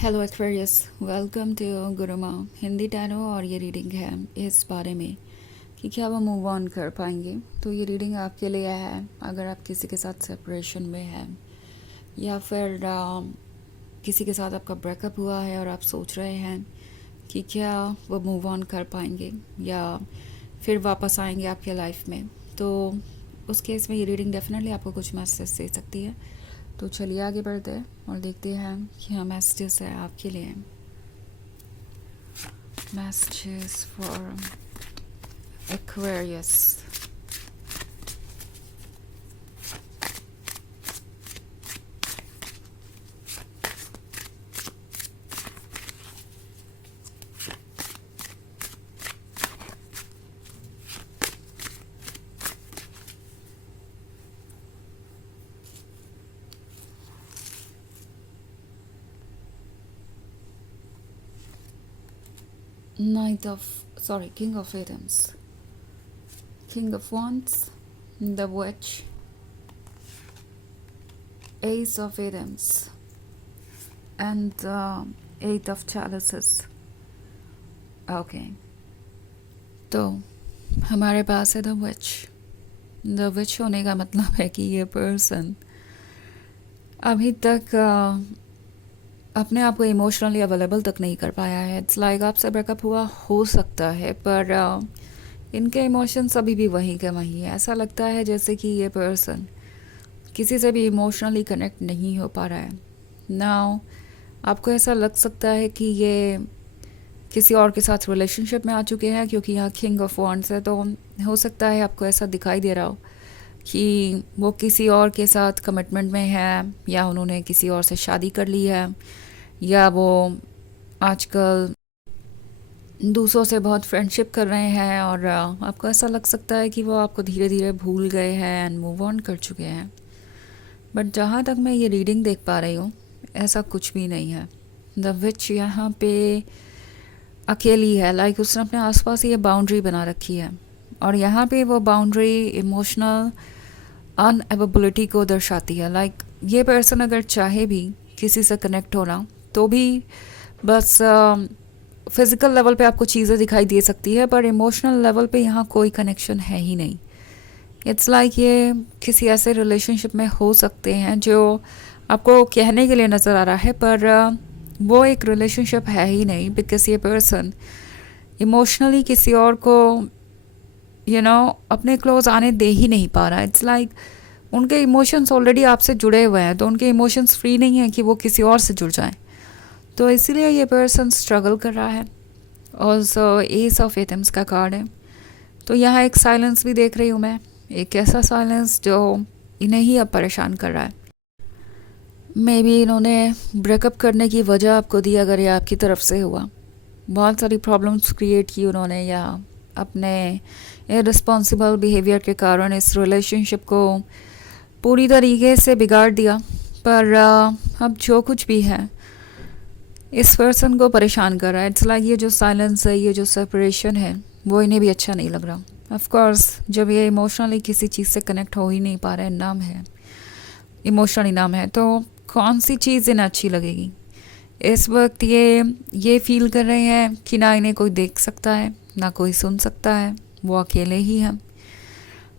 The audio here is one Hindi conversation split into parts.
Hello Aquarius, welcome to Guruma Hindi टैनो। और ये रीडिंग है इस बारे में कि क्या वो मूव ऑन कर पाएंगे। तो ये रीडिंग आपके लिए है अगर आप किसी के साथ सेपरेशन में हैं या फिर किसी के साथ आपका ब्रेकअप हुआ है और आप सोच रहे हैं कि क्या वो मूव ऑन कर पाएंगे या फिर वापस आएंगे आपके लाइफ में। तो उस केस में ये रीडिंग डेफिनेटली आपको कुछ मैसेज दे सकती है। तो चलिए आगे बढ़ते हैं और देखते हैं क्या मैसेजेस है आपके लिए। Messages for Aquarius. King of Items, King of Wands, the Witch, Ace of Items, and Eight of Chalices. Okay, तो हमारे पास है द विच होने का मतलब है कि ये पर्सन अभी तक अपने आप को इमोशनली अवेलेबल तक नहीं कर पाया है। इट्स लाइक आपसे ब्रेकअप हुआ हो सकता है पर इनके इमोशंस अभी भी वहीं के वहीं है। ऐसा लगता है जैसे कि ये पर्सन किसी से भी इमोशनली कनेक्ट नहीं हो पा रहा है। नाउ आपको ऐसा लग सकता है कि ये किसी और के साथ रिलेशनशिप में आ चुके हैं क्योंकि यहाँ किंग ऑफ वॉन्ड्स है। तो हो सकता है आपको ऐसा दिखाई दे रहा हो कि वो किसी और के साथ कमिटमेंट में है या उन्होंने किसी और से शादी कर ली है या वो आजकल दूसरों से बहुत फ्रेंडशिप कर रहे हैं और आपको ऐसा लग सकता है कि वो आपको धीरे धीरे भूल गए हैं एंड मूव ऑन कर चुके हैं। बट जहाँ तक मैं ये रीडिंग देख पा रही हूँ ऐसा कुछ भी नहीं है। द विच यहाँ पे अकेली है। लाइक उसने अपने आसपास ये बाउंड्री बना रखी है और यहाँ पे वो बाउंड्री इमोशनल अनएवेबिलिटी को दर्शाती है। लाइक ये पर्सन अगर चाहे भी किसी से कनेक्ट होना तो भी बस फिज़िकल लेवल पे आपको चीज़ें दिखाई दे सकती है पर इमोशनल लेवल पे यहाँ कोई कनेक्शन है ही नहीं। इट्स लाइक ये किसी ऐसे रिलेशनशिप में हो सकते हैं जो आपको कहने के लिए नज़र आ रहा है पर वो एक रिलेशनशिप है ही नहीं। बिकॉज ये पर्सन इमोशनली किसी और को अपने क्लोज आने दे ही नहीं पा रहा। इट्स लाइक उनके इमोशंस ऑलरेडी आपसे जुड़े हुए हैं तो उनके इमोशंस फ्री नहीं हैं कि वो किसी और से जुड़ जाएं। तो इसीलिए ये पर्सन स्ट्रगल कर रहा है। और एस ऑफ एटम्स का कार्ड है तो यहाँ एक साइलेंस भी देख रही हूँ मैं। एक ऐसा साइलेंस जो इन्हें ही अब परेशान कर रहा है। मे बी इन्होंने ब्रेकअप करने की वजह आपको दी अगर ये आपकी तरफ से हुआ। बहुत सारी प्रॉब्लम्स क्रिएट की उन्होंने या अपने इररिस्पॉन्सिबल बिहेवियर के कारण इस रिलेशनशिप को पूरी तरीके से बिगाड़ दिया। पर अब जो कुछ भी है इस पर्सन को परेशान कर रहा है। इट्स लाइक ये जो साइलेंस है, ये जो सेपरेशन है वो इन्हें भी अच्छा नहीं लग रहा। ऑफ कोर्स जब ये इमोशनली किसी चीज़ से कनेक्ट हो ही नहीं पा रहे, नाम है इमोशनली नाम है, तो कौन सी चीज़ इन्हें अच्छी लगेगी। इस वक्त ये फील कर रहे हैं कि ना इन्हें कोई देख सकता है ना कोई सुन सकता है, वो अकेले ही हैं।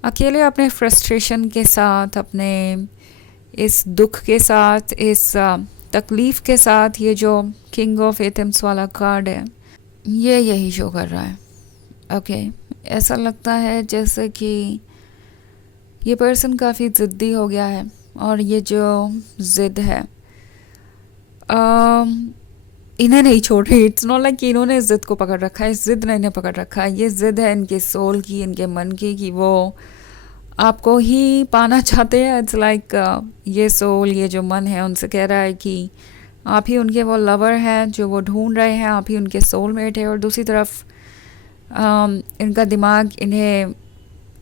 अकेले अपने फ्रस्ट्रेशन के साथ, अपने इस दुख के साथ, इस तकलीफ़ के साथ। ये जो किंग ऑफ एथम्स वाला कार्ड है ये यही शो कर रहा है। ओके, ऐसा लगता है जैसे कि ये पर्सन काफ़ी ज़िद्दी हो गया है और ये जो ज़िद है इन्हें नहीं छोड़ रही। इट्स नॉट लाइक कि इन्होंने इस ज़िद को पकड़ रखा है, इस ज़िद ने इन्हें पकड़ रखा है। ये ज़िद है इनके सोल की, इनके मन की, कि वो आपको ही पाना चाहते हैं। इट्स लाइक ये सोल, ये जो मन है उनसे कह रहा है कि आप ही उनके वो लवर हैं जो वो ढूंढ रहे हैं, आप ही उनके सोलमेट है। और दूसरी तरफ इनका दिमाग इन्हें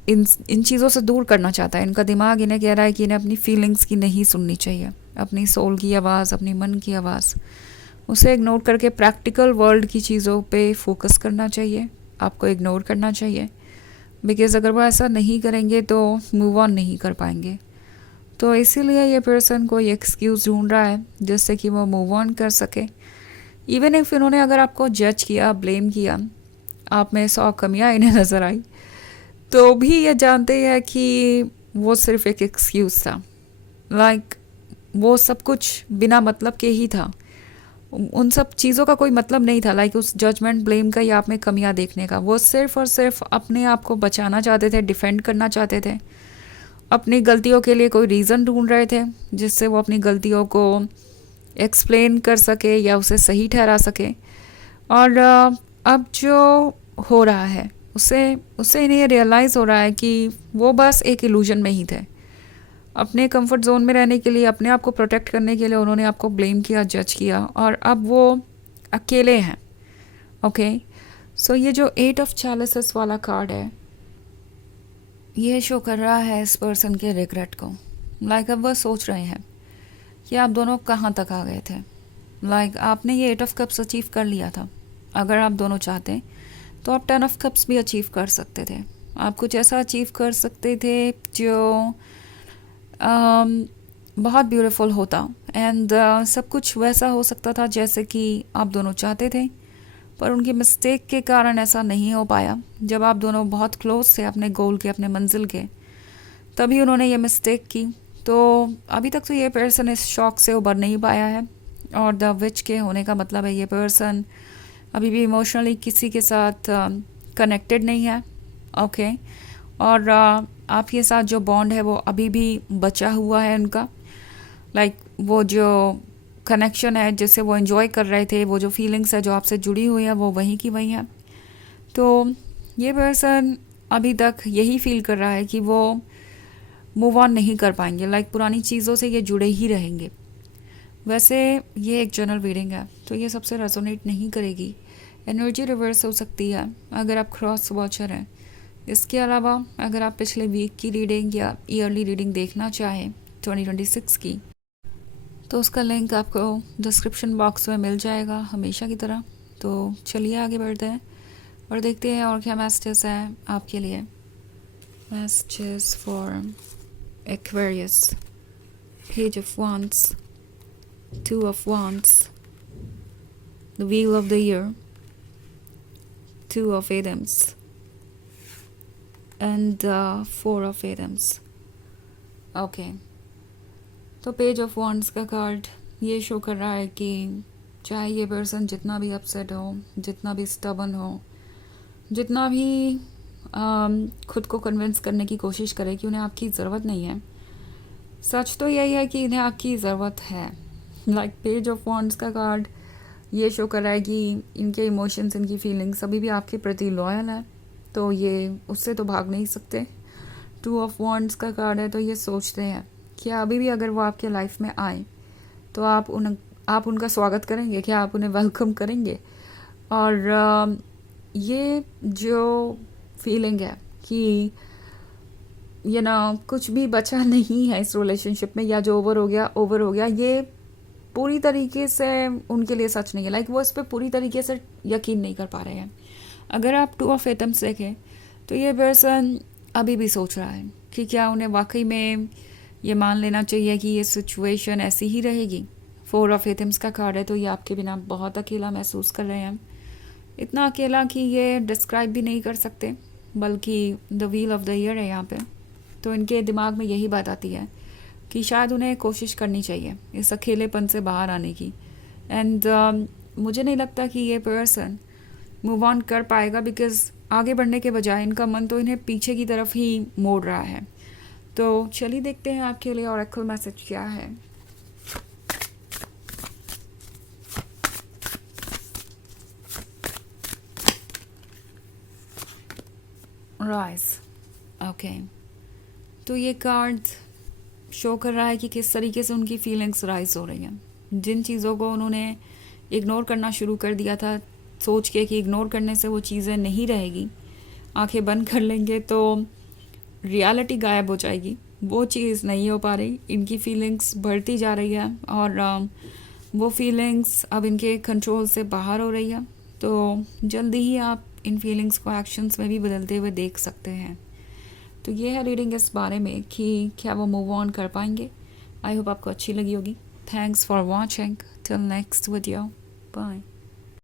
इन चीज़ों से दूर करना चाहता है। इनका दिमाग इन्हें कह रहा है कि इन्हें अपनी फीलिंग्स की नहीं सुननी चाहिए, अपनी सोल की आवाज़, अपनी मन की आवाज़, उसे इग्नोर करके प्रैक्टिकल वर्ल्ड की चीज़ों पे फोकस करना चाहिए। आपको इग्नोर करना चाहिए बिकॉज़ अगर वो ऐसा नहीं करेंगे तो मूव ऑन नहीं कर पाएंगे। तो इसीलिए ये पर्सन कोई एक्सक्यूज़ ढूंढ रहा है जिससे कि वो मूव ऑन कर सके। इवन इफ इन्होंने अगर आपको जज किया, ब्लेम किया, आप में 100 कमियां इन्हें नज़र आई, तो भी ये जानते हैं कि वो सिर्फ एक एक्सक्यूज़ था। लाइक वो सब कुछ बिना मतलब के ही था, उन सब चीज़ों का कोई मतलब नहीं था। लाइक उस जजमेंट, ब्लेम का या आप में कमियां देखने का, वो सिर्फ और सिर्फ अपने आप को बचाना चाहते थे, डिफेंड करना चाहते थे, अपनी गलतियों के लिए कोई रीज़न ढूंढ रहे थे जिससे वो अपनी गलतियों को एक्सप्लेन कर सके या उसे सही ठहरा सके। और अब जो हो रहा है उससे उससे इन्हें रियलाइज़ हो रहा है कि वो बस एक इल्यूजन में ही थे। अपने कंफर्ट जोन में रहने के लिए, अपने आप को प्रोटेक्ट करने के लिए उन्होंने आपको ब्लेम किया, जज किया, और अब वो अकेले हैं। ओके, सो ये जो 8 ऑफ चैलिसेस वाला कार्ड है, ये शो कर रहा है इस पर्सन के रिग्रेट को। लाइक अब वह सोच रहे हैं कि आप दोनों कहाँ तक आ गए थे। लाइक आपने ये 8 ऑफ कप्स अचीव कर लिया था। अगर आप दोनों चाहते तो आप 10 ऑफ कप्स भी अचीव कर सकते थे। आप कुछ ऐसा अचीव कर सकते थे जो बहुत ब्यूटीफुल होता, एंड सब कुछ वैसा हो सकता था जैसे कि आप दोनों चाहते थे। पर उनकी मिस्टेक के कारण ऐसा नहीं हो पाया। जब आप दोनों बहुत क्लोज थे अपने गोल के, अपने मंजिल के, तभी उन्होंने ये मिस्टेक की। तो अभी तक तो ये पर्सन इस शॉक से उबर नहीं पाया है। और द विच के होने का मतलब है ये पर्सन अभी भी इमोशनली किसी के साथ कनेक्टेड नहीं है। ओके, और आपके साथ जो बॉन्ड है वो अभी भी बचा हुआ है उनका। लाइक वो जो कनेक्शन है जिससे वो एंजॉय कर रहे थे, वो जो फीलिंग्स है जो आपसे जुड़ी हुई है, वो वहीं की वहीं है। तो ये पर्सन अभी तक यही फील कर रहा है कि वो मूव ऑन नहीं कर पाएंगे। लाइक पुरानी चीज़ों से ये जुड़े ही रहेंगे। वैसे ये एक जनरल रीडिंग है तो ये सबसे रेजोनेट नहीं करेगी। एनर्जी रिवर्स हो सकती है अगर आप क्रॉस वॉचर हैं। इसके अलावा अगर आप पिछले वीक की रीडिंग या ईयरली रीडिंग देखना चाहें 2026 की, तो उसका लिंक आपको डिस्क्रिप्शन बॉक्स में मिल जाएगा हमेशा की तरह। तो चलिए आगे बढ़ते हैं और देखते हैं और क्या मैसेजेस हैं आपके लिए। Messages for Aquarius, page of wands, 2 of wands, the wheel of the year, 2 of Adams, and 4 of Adams. Okay, तो पेज ऑफ वॉन्ड्स का कार्ड ये शो कर रहा है कि चाहे ये पर्सन जितना भी अपसेट हो, जितना भी स्टबन हो, जितना भी खुद को कन्विंस करने की कोशिश करे कि उन्हें आपकी ज़रूरत नहीं है, सच तो यही है कि इन्हें आपकी ज़रूरत है। लाइक पेज ऑफ वॉन्ड्स का कार्ड ये शो कर रहा है कि इनके इमोशंस, इनकी फीलिंग्स अभी भी आपके प्रति लॉयल है, तो ये उससे तो भाग नहीं सकते। 2 ऑफ वॉन्ड्स का कार्ड है तो ये सोचते हैं कि अभी भी अगर वो आपके लाइफ में आए तो आप उनका स्वागत करेंगे, क्या आप उन्हें वेलकम करेंगे। और ये जो फीलिंग है कि कुछ भी बचा नहीं है इस रिलेशनशिप में, या जो ओवर हो गया, ये पूरी तरीके से उनके लिए सच नहीं है। लाइक वो इस पर पूरी तरीके से यकीन नहीं कर पा रहे हैं। अगर आप 2 ऑफ एटम्स देखें तो ये पर्सन अभी भी सोच रहा है कि क्या उन्हें वाकई में ये मान लेना चाहिए कि ये सिचुएशन ऐसी ही रहेगी। 4 ऑफ एटम्स का कार्ड है तो ये आपके बिना बहुत अकेला महसूस कर रहे हैं। इतना अकेला कि ये डिस्क्राइब भी नहीं कर सकते, बल्कि the wheel of the year है यहाँ पे। तो इनके दिमाग में यही बात आती है कि शायद उन्हें कोशिश करनी चाहिए इस अकेलेपन से बाहर आने की। एंड मुझे नहीं लगता कि ये पर्सन मूव ऑन कर पाएगा, बिकॉज आगे बढ़ने के बजाय इनका मन तो इन्हें पीछे की तरफ ही मोड़ रहा है। तो चलिए देखते हैं आपके लिए ऑरेकल मैसेज क्या है। राइज, ओके, तो ये कार्ड शो कर रहा है कि किस तरीके से उनकी फीलिंग्स राइज हो रही हैं। जिन चीज़ों को उन्होंने इग्नोर करना शुरू कर दिया था, सोच के कि इग्नोर करने से वो चीज़ें नहीं रहेगी, आंखें बंद कर लेंगे तो रियलिटी गायब हो जाएगी, वो चीज़ नहीं हो पा रही। इनकी फीलिंग्स बढ़ती जा रही है और वो फीलिंग्स अब इनके कंट्रोल से बाहर हो रही है। तो जल्दी ही आप इन फीलिंग्स को एक्शंस में भी बदलते हुए देख सकते हैं। तो ये है रीडिंग इस बारे में कि क्या वो मूव ऑन कर पाएंगे। आई होप आपको अच्छी लगी होगी। Thanks for watching, till next video, bye.